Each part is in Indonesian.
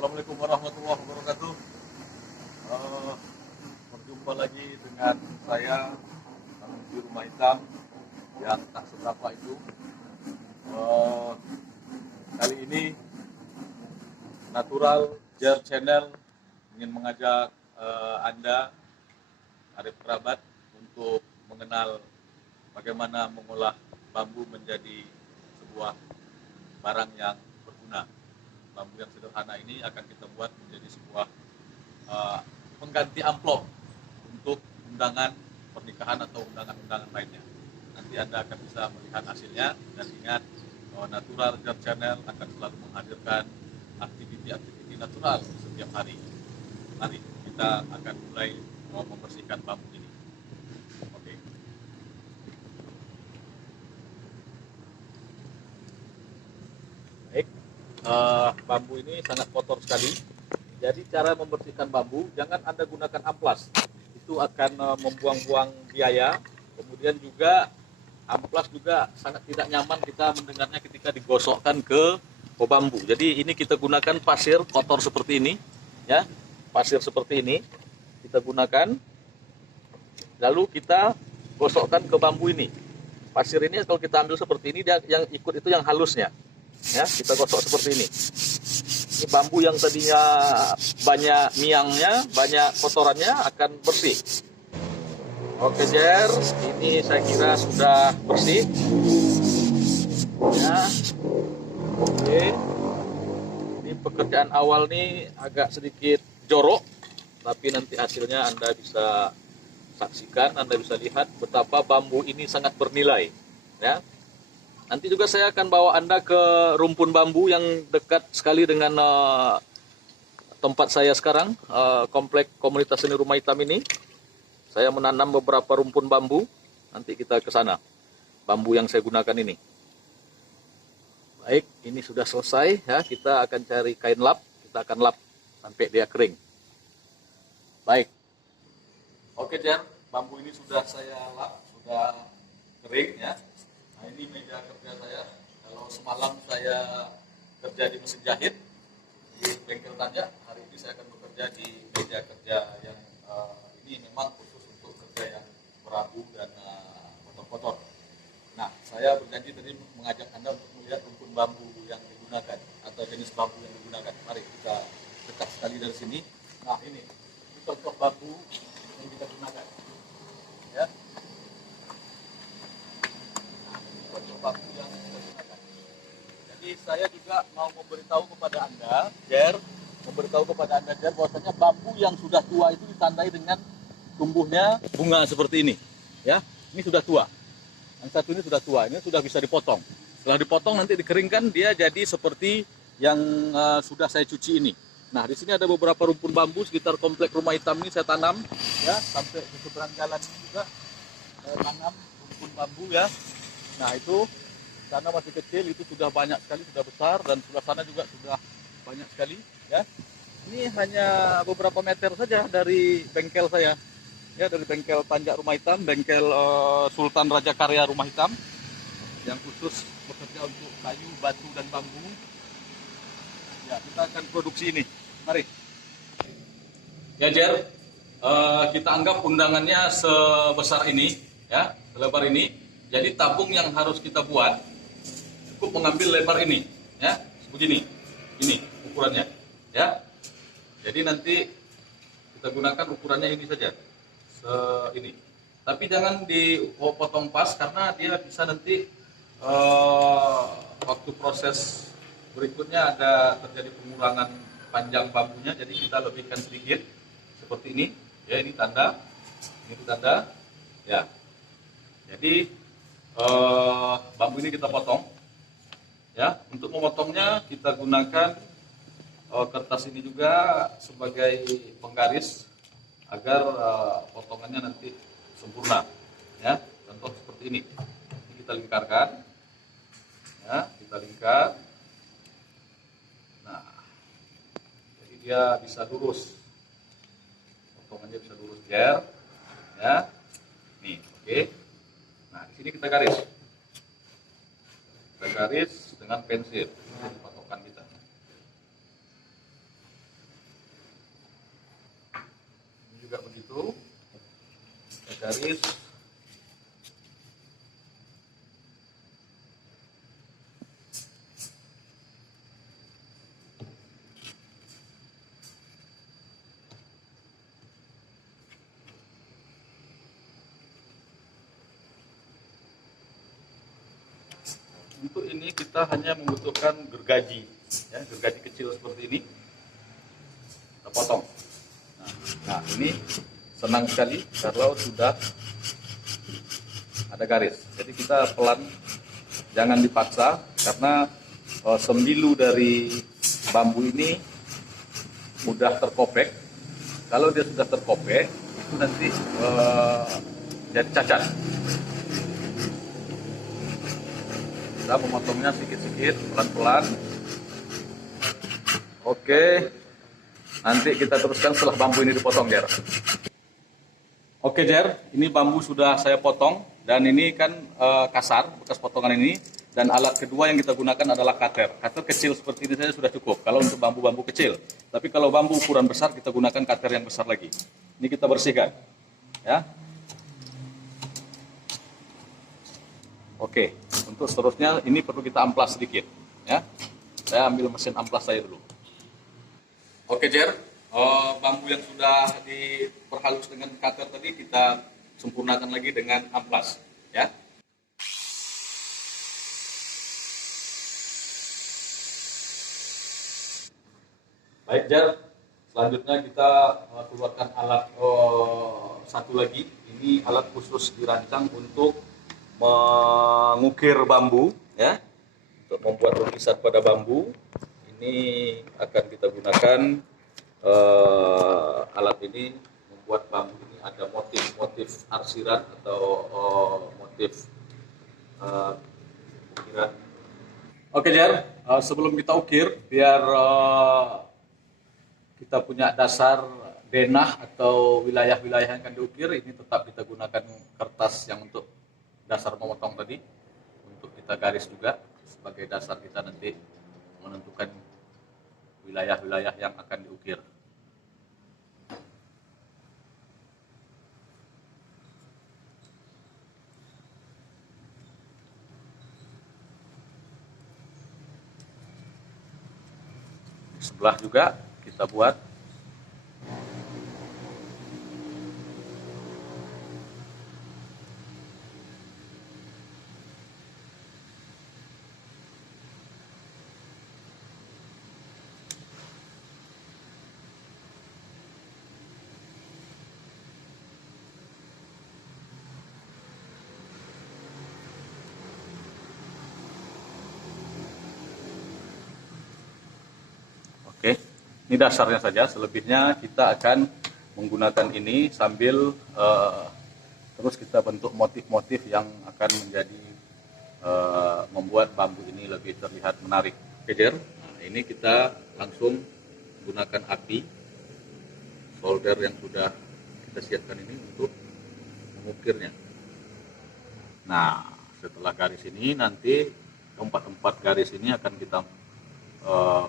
Assalamualaikum warahmatullahi wabarakatuh. Berjumpa lagi dengan saya di Rumah Hitam yang tak seberapa itu. Kali ini Natural Jar Channel ingin mengajak Anda, adik kerabat, untuk mengenal bagaimana mengolah bambu menjadi sebuah barang yang berguna. Bambu yang sederhana ini akan kita buat menjadi sebuah pengganti amplop untuk undangan pernikahan atau undangan-undangan lainnya. Nanti Anda akan bisa melihat hasilnya, dan ingat bahwa Natural Jar Channel akan selalu menghadirkan aktiviti-aktiviti natural setiap hari. Mari kita akan mulai membersihkan bambu ini. Oke. Baik. Bambu ini sangat kotor sekali. Jadi cara membersihkan bambu, jangan Anda gunakan amplas. Itu akan membuang-buang biaya. Kemudian juga amplas juga sangat tidak nyaman kita mendengarnya ketika digosokkan ke bambu. Jadi ini kita gunakan pasir kotor seperti ini, ya. Pasir seperti ini kita gunakan. Lalu kita gosokkan ke bambu ini. Pasir ini kalau kita ambil seperti ini, dia yang ikut itu yang halusnya. Ya, kita gosok seperti ini. Ini bambu yang tadinya banyak miangnya, banyak kotorannya akan bersih. Oke, Jer, ini saya kira sudah bersih. Ya, oke. Ini pekerjaan awal nih agak sedikit jorok, tapi nanti hasilnya Anda bisa saksikan, Anda bisa lihat betapa bambu ini sangat bernilai. Ya. Nanti juga saya akan bawa Anda ke rumpun bambu yang dekat sekali dengan tempat saya sekarang, komplek komunitas seni Rumah Hitam ini. Saya menanam beberapa rumpun bambu, nanti kita ke sana. Bambu yang saya gunakan ini. Baik, ini sudah selesai ya. Kita akan cari kain lap, kita akan lap sampai dia kering. Baik. Oke, Jan, bambu ini sudah saya lap, sudah kering ya. Nah, ini meja kerja saya. Kalau semalam saya kerja di mesin jahit di bengkel Tanja, hari ini saya akan bekerja di meja kerja yang ini memang khusus untuk kerja yang berabu dan kotor-kotor. Nah, saya berjanji tadi mengajak Anda untuk melihat rumpun bambu yang digunakan atau jenis bambu yang digunakan. Mari kita dekat sekali dari sini. Nah, ini contoh bambu yang kita gunakan. Ya. Bambu yang kita gunakan. Jadi saya juga mau memberitahu kepada Anda, Jer, bahwasanya bambu yang sudah tua itu ditandai dengan tumbuhnya bunga seperti ini. Ya, ini sudah tua. Yang satu ini sudah tua, ini sudah bisa dipotong. Setelah dipotong nanti dikeringkan, dia jadi seperti yang sudah saya cuci ini. Nah, di sini ada beberapa rumpun bambu sekitar komplek Rumah Hitam ini saya tanam, ya, sampai di seberang jalan ini juga saya tanam rumpun bambu ya. Nah, itu sana masih kecil, itu sudah banyak sekali, sudah besar, dan sebelah sana juga sudah banyak sekali ya. Ini hanya beberapa meter saja dari bengkel saya. Ya, dari bengkel Tanja Rumah Hitam, bengkel Sultan Raja Karya Rumah Hitam yang khusus bekerja untuk kayu, batu, dan bambu. Ya, kita akan produksi ini. Mari. Ya, Jer, kita anggap undangannya sebesar ini, ya, selebar ini. Jadi tabung yang harus kita buat cukup mengambil lebar ini, ya, begini, ini ukurannya, ya. Jadi nanti kita gunakan ukurannya ini saja, ini. Tapi jangan dipotong pas karena dia bisa nanti waktu proses berikutnya ada terjadi pengurangan panjang bambunya. Jadi kita lebihkan sedikit seperti ini, ya. Ini tanda, ya. Jadi bambu ini kita potong, ya. Untuk memotongnya kita gunakan kertas ini juga sebagai penggaris agar potongannya nanti sempurna, ya. Contoh seperti ini. Ini kita lingkarkan, ya, kita lingkar. Nah, jadi dia bisa lurus, potongannya bisa lurus, Jer, ya. Nih, oke. Nah, di sini kita garis. Kita garis dengan pensil. Ini patokan kita. itu kita garis. Untuk ini kita hanya membutuhkan gergaji, ya, gergaji kecil seperti ini. Kita potong. Nah, ini senang sekali kalau sudah ada garis. Jadi kita pelan, jangan dipaksa karena sembilu dari bambu ini mudah terkopek. Kalau dia sudah terkopek, itu nanti jadi cacat. Kita memotongnya sedikit-sedikit, pelan-pelan. Oke, nanti kita teruskan setelah bambu ini dipotong, Jer. Oke, Jer, ini bambu sudah saya potong, dan ini kan kasar, bekas potongan ini. Dan alat kedua yang kita gunakan adalah cutter. Cutter kecil seperti ini saja sudah cukup, kalau untuk bambu-bambu kecil. Tapi kalau bambu ukuran besar, kita gunakan cutter yang besar lagi. Ini kita bersihkan, ya. Oke, untuk seterusnya ini perlu kita amplas sedikit, ya. Saya ambil mesin amplas saya dulu. Oke, Jer, bambu yang sudah diperhalus dengan cutter tadi kita sempurnakan lagi dengan amplas, ya. Baik, Jer, selanjutnya kita keluarkan alat satu lagi. Ini alat khusus dirancang untuk mengukir bambu, ya, untuk membuat lukisan pada bambu. Ini akan kita gunakan alat ini membuat bambu ini ada motif-motif arsiran atau motif ukiran. Oke, Jar, sebelum kita ukir, biar kita punya dasar denah atau wilayah-wilayah yang akan diukir, ini tetap kita gunakan kertas yang untuk dasar memotong tadi, untuk kita garis juga sebagai dasar kita nanti menentukan wilayah-wilayah yang akan diukir. Di sebelah juga kita buat. Oke, ini dasarnya saja. Selebihnya kita akan menggunakan ini sambil terus kita bentuk motif-motif yang akan menjadi membuat bambu ini lebih terlihat menarik. Oke, Jer. Nah, ini kita langsung gunakan api solder yang sudah kita siapkan ini untuk mengukirnya. Nah, setelah garis ini nanti empat garis ini akan kita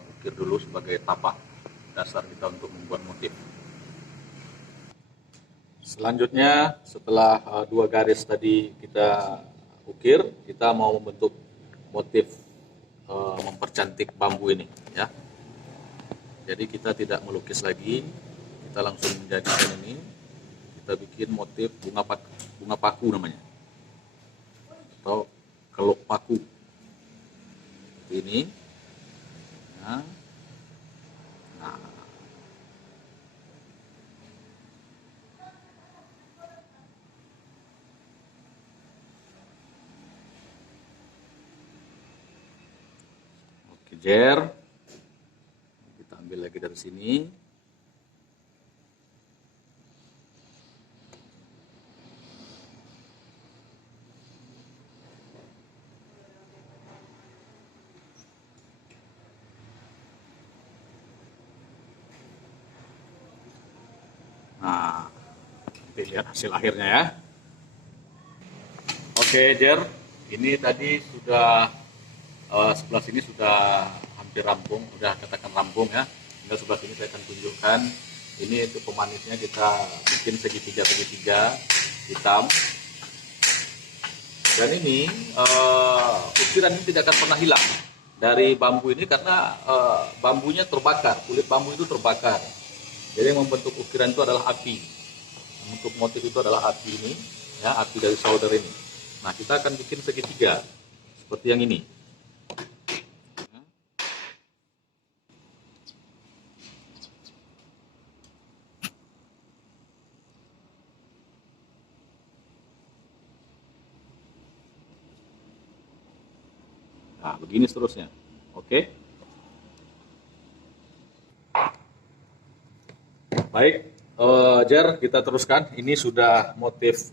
ukir dulu sebagai tapak dasar kita untuk membuat motif. Selanjutnya setelah dua garis tadi kita ukir, kita mau membentuk motif mempercantik bambu ini, ya. Jadi kita tidak melukis lagi, kita langsung menjadikan ini, kita bikin motif bunga paku namanya, atau kelok paku seperti ini. Nah, oke, Jer, kita ambil lagi dari sini. Nah, nanti lihat hasil akhirnya, ya. Oke, Jer, ini tadi sudah sebelah sini sudah hampir rampung, udah katakan rampung, ya. Tinggal sebelah sini saya akan tunjukkan Ini untuk pemanisnya kita bikin segitiga hitam. Dan ini ukiran ini tidak akan pernah hilang dari bambu ini karena bambunya terbakar, kulit bambu itu terbakar. Jadi yang membentuk ukiran itu adalah api. Untuk motif itu adalah api ini, ya, api dari solder ini. Nah, kita akan bikin segitiga seperti yang ini. Nah, begini seterusnya. Oke. Baik, Jer, kita teruskan. Ini sudah motif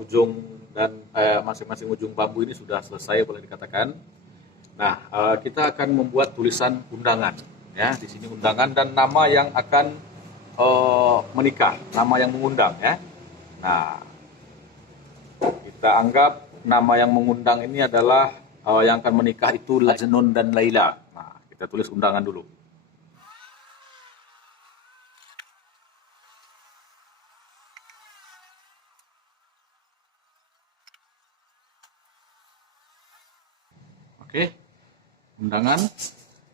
ujung dan masing-masing ujung bambu ini sudah selesai, boleh dikatakan. Nah, kita akan membuat tulisan undangan. Ya, di sini undangan dan nama yang akan menikah, nama yang mengundang. Ya. Nah, kita anggap nama yang mengundang ini adalah yang akan menikah itu Majnun dan Laila. Nah, kita tulis undangan dulu. Oke, undangan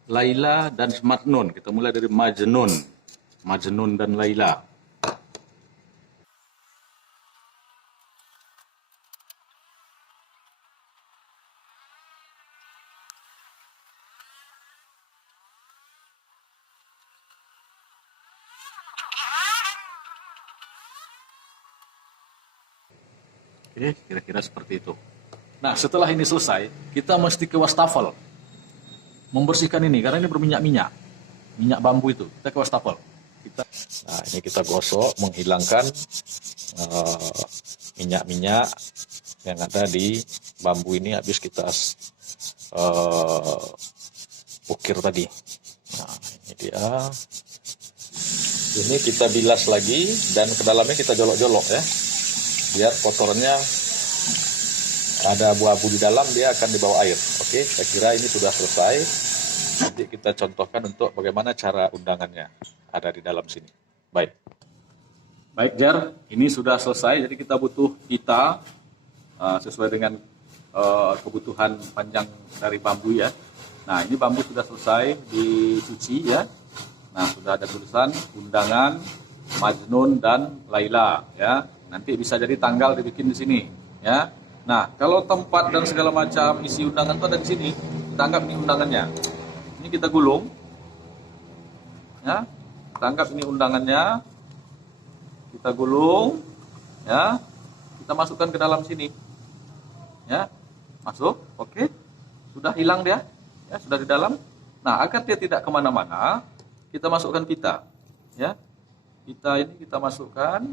Laila dan Majnun. Kita mulai dari Majnun, Majnun dan Laila. Oke, kira-kira seperti itu. Nah, setelah ini selesai, kita mesti ke wastafel. Membersihkan ini, karena ini berminyak-minyak. Minyak bambu itu. Kita ke wastafel. Nah, ini kita gosok, menghilangkan minyak-minyak yang ada di bambu ini habis kita ukir tadi. Nah, ini dia. Ini kita bilas lagi dan ke dalamnya kita jolok-jolok ya. Biar kotorannya ada abu-abu di dalam, dia akan dibawa air. Oke, saya kira ini sudah selesai. Nanti kita contohkan untuk bagaimana cara undangannya ada di dalam sini. Baik. Baik, Jar, ini sudah selesai. Jadi kita butuh pita sesuai dengan kebutuhan panjang dari bambu ya. Nah, ini bambu sudah selesai dicuci ya. Nah, sudah ada tulisan undangan Majnun dan Laila ya. Nanti bisa jadi tanggal dibikin di sini ya. Nah, kalau tempat dan segala macam isi undangan itu ada di sini. Kita anggap ini undangannya. Ini kita gulung. Ya. Kita anggap ini undangannya. Kita gulung. Ya. Kita masukkan ke dalam sini. Ya. Masuk. Oke. Sudah hilang dia. Ya, sudah di dalam. Nah, agar dia tidak kemana-mana, kita masukkan pita. Ya. Pita ini kita masukkan.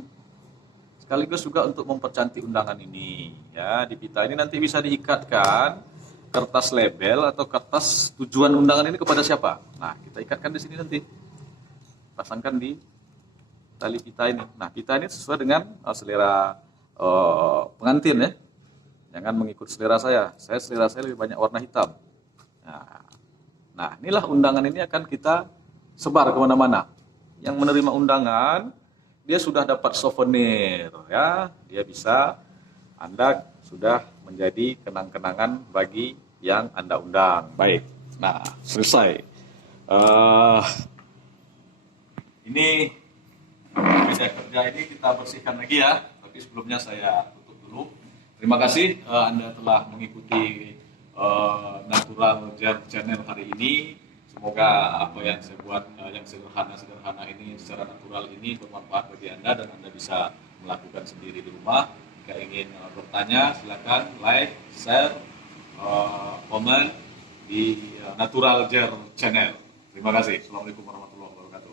Sekaligus juga untuk mempercantik undangan ini. Ya, di pita ini nanti bisa diikatkan kertas label atau kertas tujuan undangan ini kepada siapa. Nah, kita ikatkan di sini nanti. Pasangkan di tali pita ini. Nah, pita ini sesuai dengan selera pengantin ya. Jangan mengikut selera saya. Selera saya lebih banyak warna hitam. Nah, inilah undangan ini akan kita sebar kemana-mana. Yang menerima undangan, dia sudah dapat souvenir ya, dia bisa, Anda sudah menjadi kenang-kenangan bagi yang Anda undang. Baik, nah selesai. Ini meja kerja ini kita bersihkan lagi ya, tapi sebelumnya saya tutup dulu. Terima kasih Anda telah mengikuti Natural Channel hari ini. Semoga apa yang saya buat yang sederhana ini secara natural ini bermanfaat bagi Anda dan Anda bisa melakukan sendiri di rumah. Jika ingin bertanya silakan like, share, komen di Natural Channel. Terima kasih. Assalamualaikum warahmatullahi wabarakatuh.